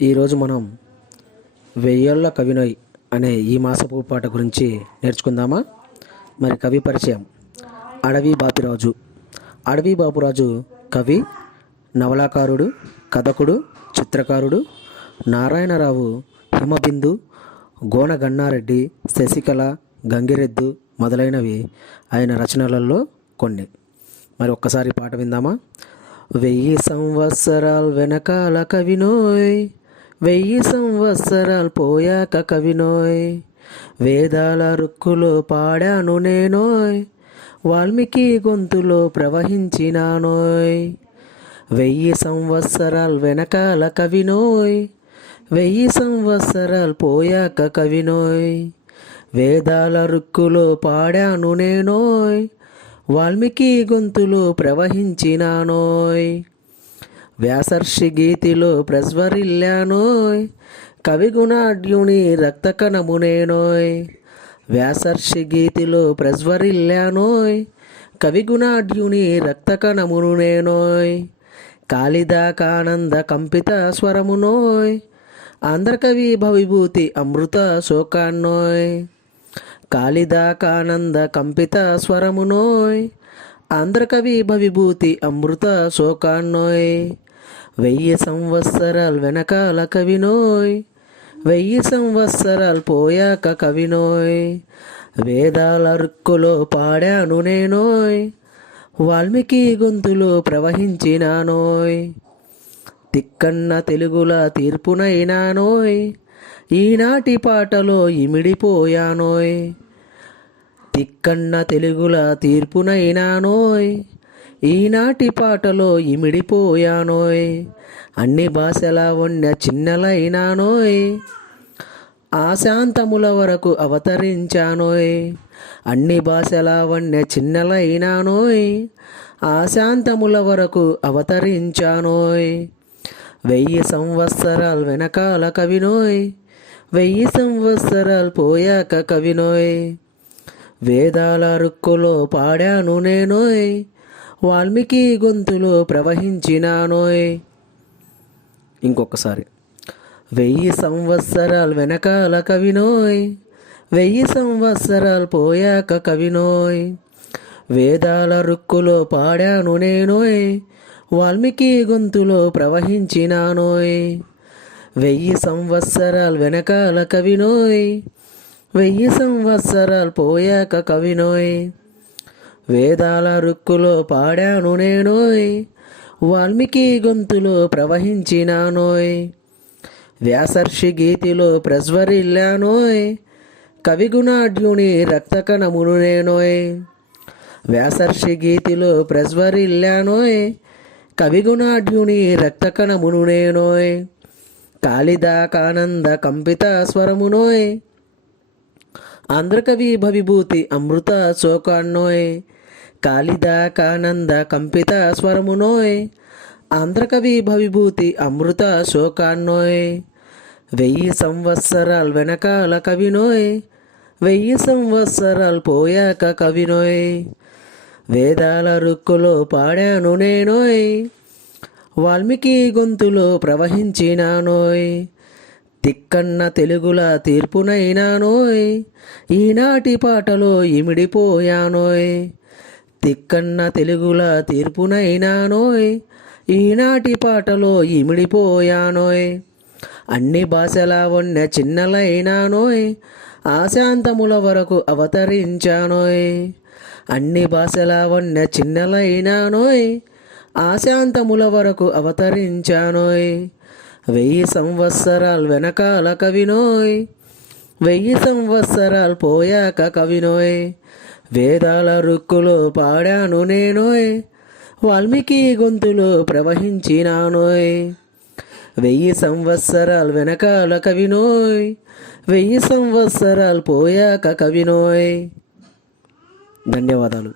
ఈరోజు మనం వెయ్యేళ్ళ కవినోయ్ అనే ఈ మాసపు పాట గురించి నేర్చుకుందామా. మరి కవి పరిచయం. అడవి బాపిరాజు. అడవి బాపురాజు కవి, నవలాకారుడు, కథకుడు, చిత్రకారుడు. నారాయణరావు, హిమబిందు, గోన గన్నారెడ్డి, శశికళ, గంగిరెద్దు మొదలైనవి ఆయన రచనలలో కొన్ని. మరి ఒక్కసారి పాట విందామా. 1000 సంవత్సరాలు వెనకాల కవినోయ్, 1000 సంవత్సరాలు పోయాక కవినోయ్, వేదాల రుక్కులో పాడాను నేనోయ్, వాల్మీకి గొంతులో ప్రవహించినానోయ్. 1000 సంవత్సరాలు వెనకాల కవినోయ్, 1000 సంవత్సరాలు పోయాక కవినోయ్, వేదాల రుక్కులో పాడాను నేనోయ్, వాల్మీకి గొంతులో ప్రవహించినానోయ్. వ్యాసర్షి గీతిలో ప్రజ్వరిల్లానోయ్, కవిగుణాఢ్యుని రక్తకణమునేనోయ్. వ్యాసర్షి గీతిలో ప్రజ్వరిల్లానోయ్, కవిగుణాఢ్యుని రక్తకణమునేనోయ్. కాళిదాకానంద కంపిత స్వరమునోయ్, ఆంధ్రకవి భవిభూతి అమృత శోకాన్నోయ్. కాళిదాకానంద కంపిత స్వరమునోయ్, ఆంధ్రకవి భవిభూతి అమృత శోకాన్నోయ్. 1000 సంవత్సరాలు వెనకాల కవినోయ్, 1000 సంవత్సరాలు పోయాక కవినోయ్, వేదాల రుక్కులో పాడాను నేనోయ్, వాల్మీకి గొంతులో ప్రవహించినానోయ్. తిక్కన్న తెలుగుల తీర్పునైనానోయ్, ఈనాటి పాటలో ఇమిడిపోయానోయ్. తిక్కన్న తెలుగుల తీర్పునైనానోయ్, ఈనాటి పాటలో ఇమిడిపోయానోయ్. అన్ని భాషల వన్య చిన్నలైనానోయ్, ఆశాంతముల వరకు అవతరించానోయ్. అన్ని భాషల వన్య చిన్నలైనానోయ్, ఆశాంతముల వరకు అవతరించానోయ్. 1000 సంవత్సరాలు వెనకాల కవినోయ్, 1000 సంవత్సరాలు పోయాక కవినోయ్, వేదాల రుక్కులో పాడాను నేనోయ్, వాల్మీకి గొంతులో ప్రవహించినానోయ్. ఇంకొకసారి. 1000 సంవత్సరాలు వెనకాల కవినోయ్, 1000 సంవత్సరాలు పోయాక కవినోయ్, వేదాల రుక్కులో పాడాను నేనోయ్, వాల్మీకి గొంతులో ప్రవహించినానోయ్. 1000 సంవత్సరాలు వెనకాల కవినోయ్, 1000 సంవత్సరాలు పోయాక కవినోయ్, వేదాల రుక్కులో పాడాను నేనోయ్, వాల్మీకి గొంతులో ప్రవహించినానోయ్. వ్యాసర్షి గీతిలో ప్రజ్వరిల్లానోయ్, కవిగుణాఢ్యుని రక్తకణమును నేనోయ్. వ్యాసర్షి గీతిలో ప్రజ్వరిల్లానోయ్, కవిగుణాఢ్యుని రక్తకణమును నేనోయ్. కాళిదాకానంద కంపిత స్వరమునోయ్, ఆంధ్రకవి భవిభూతి అమృత శోకాన్నోయ్. కాళిదాకానంద కంపిత స్వరమునోయ్, ఆంధ్రకవి భవిభూతి అమృత శోకాన్నోయ్. 1000 సంవత్సరాలు వెనకాల కవినోయ్, 1000 సంవత్సరాలు పోయాక కవినోయ్, వేదాల రుక్కులో పాడాను నేనోయ్, వాల్మీకి గొంతులో ప్రవహించినానోయ్. తిక్కన్న తెలుగుల తీర్పునైనానోయ్, ఈనాటి పాటలో ఇమిడిపోయానోయ్. తిక్కన్న తెలుగుల తీర్పునైనానోయ్, ఈనాటి పాటలో ఇమిడిపోయానోయ్. అన్ని భాషల వన్య చిన్నలైనానోయ్, ఆశాంతముల వరకు అవతరించానోయ్. అన్ని భాషల వన్య చిన్నలైనానోయ్, ఆశాంతముల వరకు అవతరించానోయ్. 1000 సంవత్సరాలు వెనకాల కవినోయ్, 1000 సంవత్సరాలు పోయాక కవినోయ్, వేదాల రుక్కులో పాడాను నేనోయ్, వాల్మీకి గొంతులో ప్రవహించినానోయ్. 1000 సంవత్సరాలు వెనకాల కవినోయ్, 1000 సంవత్సరాలు పోయాక కవినోయ్. ధన్యవాదాలు.